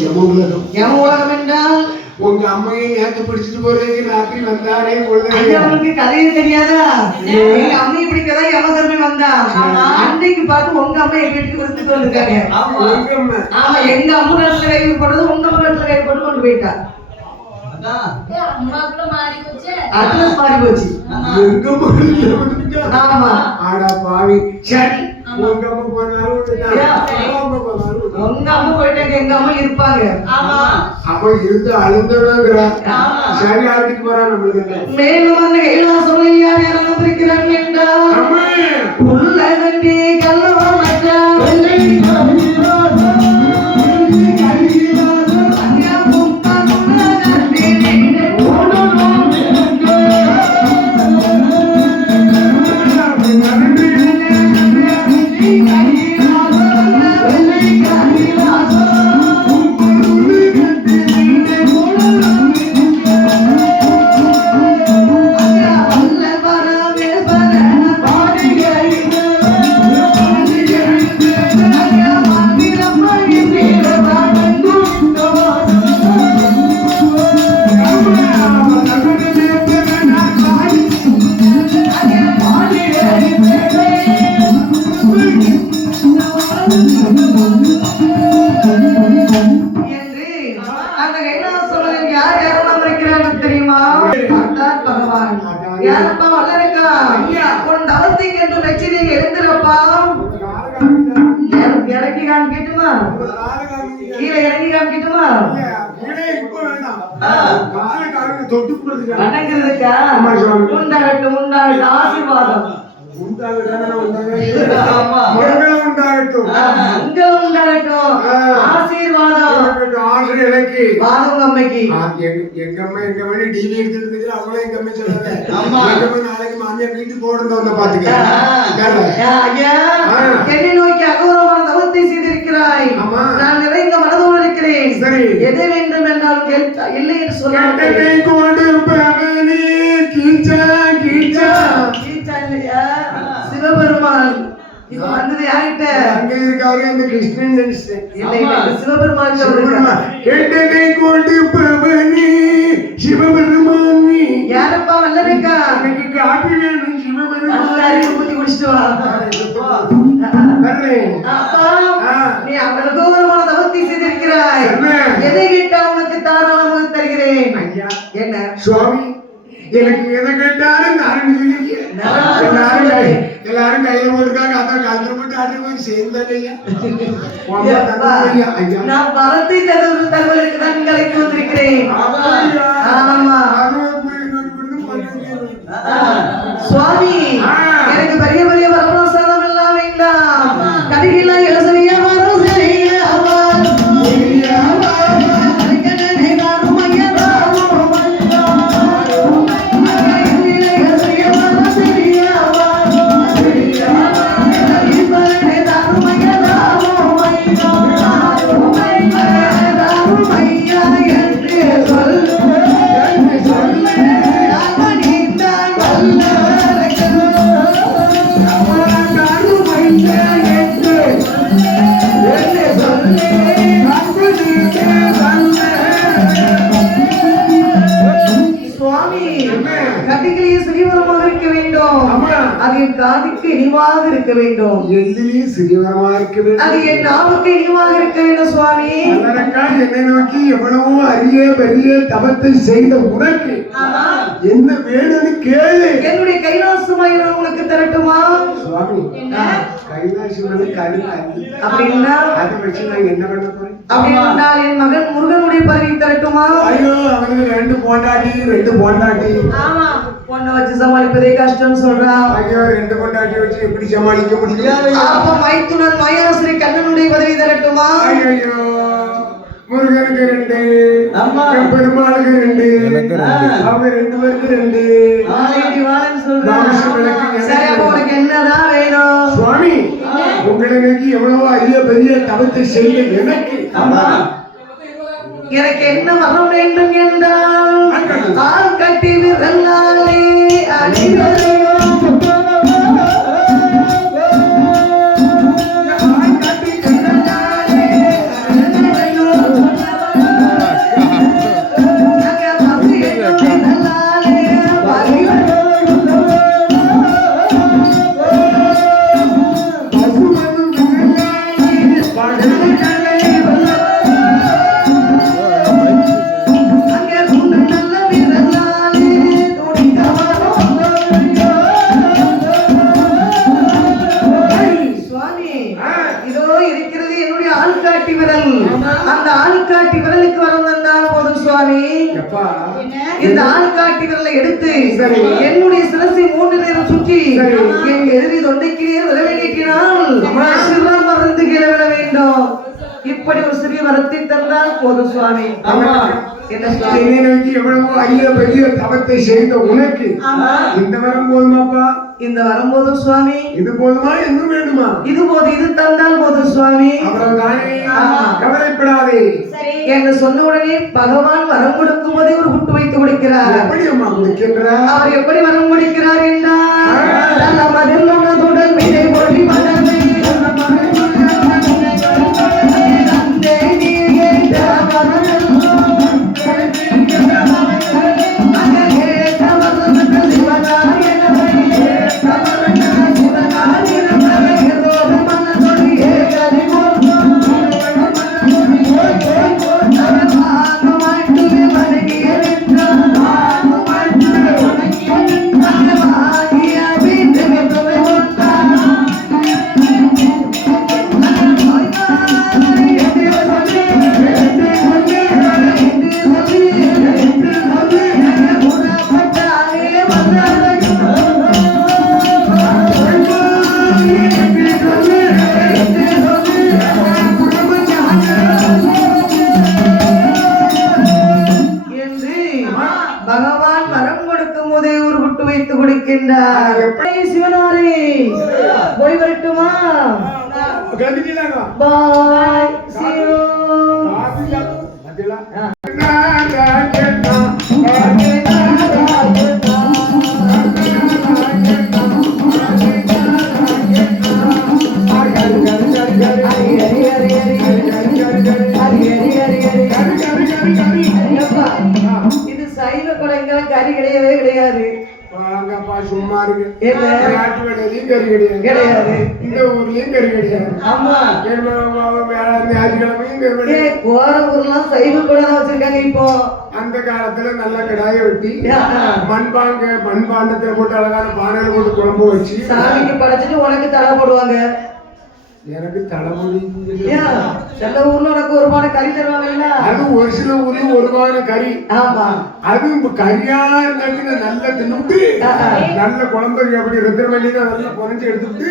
யம உலகம். யம உலகம் என்றால் உங்க அம்மையை நேத்து பிடிச்சிட்டு போறதுக்கு ராத்திரி வந்தாரே அவனுக்கு கதையே தெரியாதா? எங்க அம்மையை பிடிக்கதா யம தர்மி வந்தா. அன்னைக்கு பார்த்து உங்க அம்மா எங்க வீட்டுக்கு விருந்துட்டு வந்திருக்காங்க. ஆமா, எங்க அம்மா இடத்துல கை போடுறது உங்க அம்மா இடத்துல கை போட்டு கொண்டு போயிட்டா. அட்ரஸ் மாறி போச்சு. ஆமா, ஆடா பாவி. சரி, உங்க அம்மா போனாலும் உங்க அம்மா போயிட்டாங்க, எங்க அம்மா இருப்பாங்க. அப்ப இருந்து அழுந்தோங்கிற. சரி, ஆட்டிக்கு போறா நம்மளுக்கு. மேலும் அந்த கைலாசம் யார் யாரும் இருக்கிறாங்க என்றால் உள்ளதே கல்லவா மச்சா யாரப்பா வல்லரக்கா உன் தவத்துக்கு என்று வச்சு நீங்க எழுந்துறப்பா. இறங்கி காமிக்கட்டுமா? கீழே இறங்கி காமிக்கட்டுமா? வணங்குறதுக்கா? உண்டாகட்டும் உண்டாகட்டும், ஆசீர்வாதம் ஆசீர்வாதம். வாதம் அம்மைக்கு எங்க அம்மா எங்க வேணி டிவி எடுத்துட்டு அவங்களும் எங்க அம்மா சொல்லாத நாளைக்கு மாமியார் வீட்டுக்கு போடுறது வந்து பாத்துக்க. என்னை நோக்கி அகோரமான தவத்தை செய்திருக்கிறாய். நான் நிறைந்த மனதோடு இருக்கிறேன். சரி, எதை வேண்டும் என்றாலும் கேட்க இல்லை என்று சொல்ல சிவபெருமான் இப்ப வந்தது யார்கிட்ட? அங்க இருக்காரு அந்த கிருஷ்ணன். சிவபெருமான் சிவபெருமான் யாரப்பா வல்லரக்கா? எனக்கு காப்பி வேணும். சிவபெருமான் ஊத்தி குடிச்சிட்டு வா. நீ அகோரமான தவத்தை செய்திருக்கிறாய். எதை கேட்டா உனக்கு தாராளமாக தருகிறேன். என்ன சுவாமி, எனக்கு எதை கேட்டாலும் எல்லாரும் கையில போட்டுருக்காங்க. அதான் கலந்து போட்டு ஆட்டு சேர்ந்தாங்க. நான் பரத்தை தருவதற்கு தான் கலைக்கு வந்திருக்கிறேன். ஆமா சுவாமி, எனக்கு பெரிய பெரிய வரப்பிரசாதம் எல்லாம் வேண்டாம். கடிகளை யோசனையா வரும் சரியா காதுக்கு இனிவாக இருக்க வேண்டும். எதிலையும் சிறியவரமா இருக்க வேண்டும். அது என் நாவுக்கு இனிவாக இருக்க வேண்டும். சுவாமி, என்னை நோக்கி எவ்வளவோ அரிய பெரிய தவத்தை செய்த உனக்கு என்ன வேணும்னு கேளு. என்னுடைய கைலாசமாய் நான் உனக்கு தரட்டுமா? சுவாமி, கைலாசம் அப்படின்னா அதை வச்சு நான் என்ன பண்ண போறேன்? அப்படின்னா என் மகன் முருகனுடைய பதவி தரட்டுமா? ஐயோ, அவனுக்கு ரெண்டு போண்டாட்டி. ஆமா, பொண்ணை வச்சு சமாளிப்பதே கஷ்டம் சொல்றான். ஐயோ, ரெண்டு பொண்டாட்டி வச்சு எப்படி சமாளிக்க முடியும்? அப்ப மைத்துனன் மயானஸ்ரீ கண்ணனுடைய பதவி தரட்டுமா? ஐயோ, முருகனுக்கு ரெண்டு, பெருமாளுக்கு ரெண்டு, அவங்க ரெண்டு பேருக்கு ரெண்டு. சரி, அப்ப உனக்கு என்னதான் வேணும்? சுவாமி, உங்களுக்கு எவ்வளவோ அரிய பெரிய தவத்தை செய்ய எனக்கு என்ன வரம் வேண்டும் என்றால் ஆள் கட்டி விரலாலே அடிவரையும் எப்பா இந்த ஆள்காட்டி விரலை எடுத்து சரி. என்னுடைய சிரசை 3 நேரம் சுற்றி சரி. என் எதிரி தொண்டைக்கிலேயே விரலை நீட்டினால் சிரம் மறந்து கிளவிட வேண்டும். இப்படி ஒரு சிறிய வரத்தை தந்தால் போதும் சுவாமி. ஆமா. என்ன சுவாமி? என்னை நோக்கி எவ்வளவோ அரிய பெரிய தவத்தை செய்த உனக்கு இந்த வரம் போதுமாப்பா? இந்த வரும்போதும் சுவாமி இது போதுமா? இன்னும் வேண்டுமா? இது போது இது தந்தால் போதும் சுவாமி. அவ்வளவுதானே? ஆமா. கவலைப்படாதே. என்று சொன்ன உடனே பகவான் வரம் கொடுக்கும் போதே ஒரு குட்டு வைத்து கொடுக்கிறார். எப்படி அம்மா கொடுக்கின்றார்? அவர் எப்படி வரம் கொடுக்கிறார் என்றால் நல்ல மதில் உணர்வுடன் விதை போட்டி மலர்ந்து அந்தே நீ ஏற்ற மரணம் அங்கே தவறுந்த சிவனாயனவை சிவனாயனவை மனதொடி ஏகதி பகவான் வரம் கொடுக்கும் போதே ஒரு குட்டு வைத்து கொடுக்கின்றார். சிவனாரே போய் வரட்டுமா? கண்டிப்பாக பாய் சிவ இது சைவ குடங்கள கறி கிடையவே கிடையாது. வாங்கப்பா சும்மா இருக்கு. என்ன? நாட்டு வேலையிலயும் கறி கிடையாது. கிடையாது. இந்த ஊர்லயும் கறி கிடையாது. ஆமா. ஞாயிற்றுக்கிழமையும் கறி ஏ, கிடையாது. போற ஊர்லாம் சைவ குடம் வச்சிருக்காங்க இப்போ. அந்த காலத்துல நல்ல கடாயை வெட்டி ஆஹா. மண்பாண்டத்துல போட்டு அழகான பானையில போட்டு குழம்பு வச்சு சாமிக்கு படைச்சிட்டு உனக்கு தலை போடுவாங்க. எனக்கு தலைமுடி ஏன்? சில ஊர்ல உனக்கு ஒரு பானை கறி தருவாங்கல்ல? அது ஒரு சில ஊர்ல ஒரு வாரம் கறி. ஆமா. அது இப்ப கறியா இருந்தாச்சுன்னா நல்லா தின்னுட்டு நல்ல குழம்பு அப்படி ருத்ரமல்லிதான் நல்லா குறைஞ்சு எடுத்துட்டு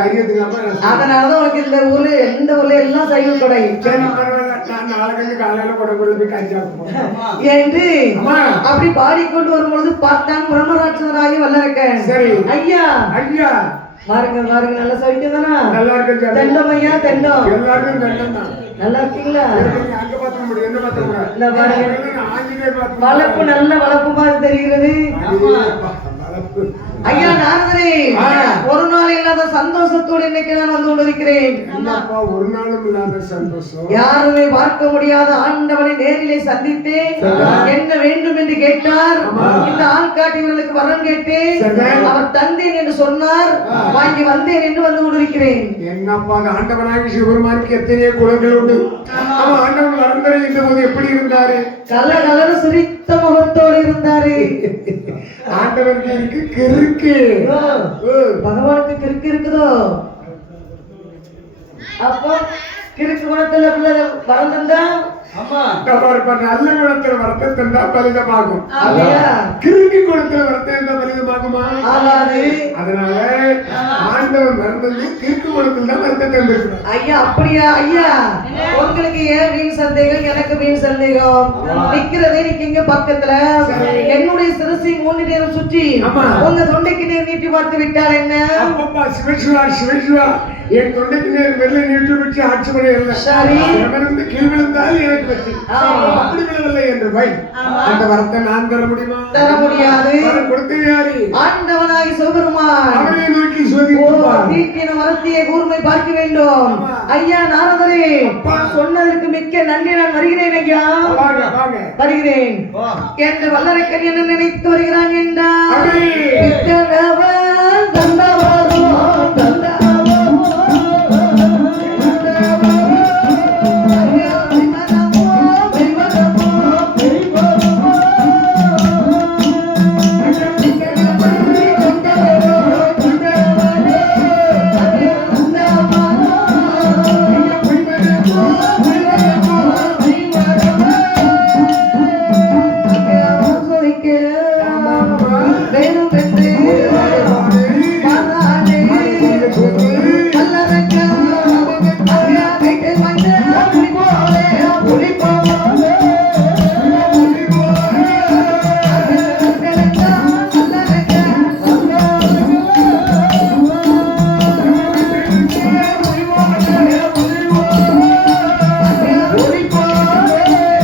கறியை தின்னாம அதனாலதான் உனக்கு இந்த ஊர்ல எந்த ஊர்ல எல்லாம் சைவ கொடை. சரி பரவாயில்ல. நான் நாளைக்கு காலையில கொண்டு போய் கறி சாப்பிடுவோம் என்று அம்மா. அப்படி பாடிக்கொண்டு வரும்பொழுது பார்த்தான் பிரம்மராட்சதராகி வல்லரக்கன். சரி. ஐயா ஐயா பாருங்க பாருங்க, நல்ல சௌக்கியம் தானா? நல்லா இருக்கு. தெண்டம் ஐயா, தெண்டம். எல்லாருக்கும் தண்டம் தான். நல்லா இருக்கீங்களா? அங்க பார்த்த முடியும், என்ன பார்த்த முடியும்? இந்த பாருங்க, ஆஞ்சநேயர் பார்த்த வளர்ப்பு நல்ல வளர்ப்பு மாதிரி தெரிகிறது. வளர்ப்பு. ஐயா நாரதரே, ஒரு நாள் இல்லாத சந்தோஷத்தோடு இன்னைக்கு நான் வந்து கொண்டிருக்கிறேன். என்னப்பா ஒரு நாளும் இல்லாத சந்தோஷம்? யாருமே பார்க்க முடியாத ஆண்டவனை நேரிலே சந்தித்து என்ன வேண்டும் என்று கேட்டார். இந்த ஆள்காட்டியவர்களுக்கு வரம் கேட்டேன். அவர் தந்தேன் என்று சொன்னார். வாங்கி வந்தேன் என்று வந்து கொண்டிருக்கிறேன். என்னப்பா ஆண்டவனாகி சிவபெருமானுக்கு எத்தனையோ குலங்கள் உண்டு. அவன் ஆண்டவன் வரம் தர இந்த போது எப்படி இருந்தாரு? கல கலர சிரித்த முகத்தோடு இருந்தாரு. ஆண்டவனுக்கு இருக்கு கிறுக்கு. பகவானுக்கு கிறுக்கு இருக்குதோ? அப்போ கிறுக்கு குணத்துல வரம் தந்தா நல்ல குணத்துல வரத்தை தந்தா பலிதமாகும். அப்படியா? கிறுக்கு குணத்துல வரத்தை இருந்தா பலிதமாகுமா? ஆகாது. அதனால ஆண்டவன் மறந்தது கிறுக்கு குணத்துல தான் வரத்தை தந்திருக்கிறார். ஐயா அப்படியா? ஐயா உங்களுக்கு ஏன் வீண் சந்தேகம்? எனக்கு வீண் சந்தேகம். நிக்கிறதே நீங்க பக்கத்துல என்னுடைய சிரசை 3 நேரம் சுற்றி உங்க தொண்டைக்கு நேர் நீட்டி பார்த்து விட்டால் என்ன? அப்பப்பா சிவசிவா சிவசிவா, என் தொண்டைக்கு நேர் வெள்ளை நீட்டி வச்சு ஆட்சி பண்ண சரி கீழ் விழுந்தால் எனக்கு பற்றி அப்படி விழவில்லை என்று பை. அந்த வரத்தை நான் தர முடியுமா? தர முடியாது. கொடுத்து யாரு? ஆண்டவனாகி சிவபெருமான். அவரை நோக்கி சோதிப்பார். வரத்தியை கூர்மை பார்க்க வேண்டும். ஐயா நாரதரே, சொன்னதற்கு மிக்க நன்றி. நான் வருகிறேன் ஐயா. வருகிறேன் என்று வல்லரக்கன் என்ன நினைத்து வருகிறான் என்றார். துணிப்பா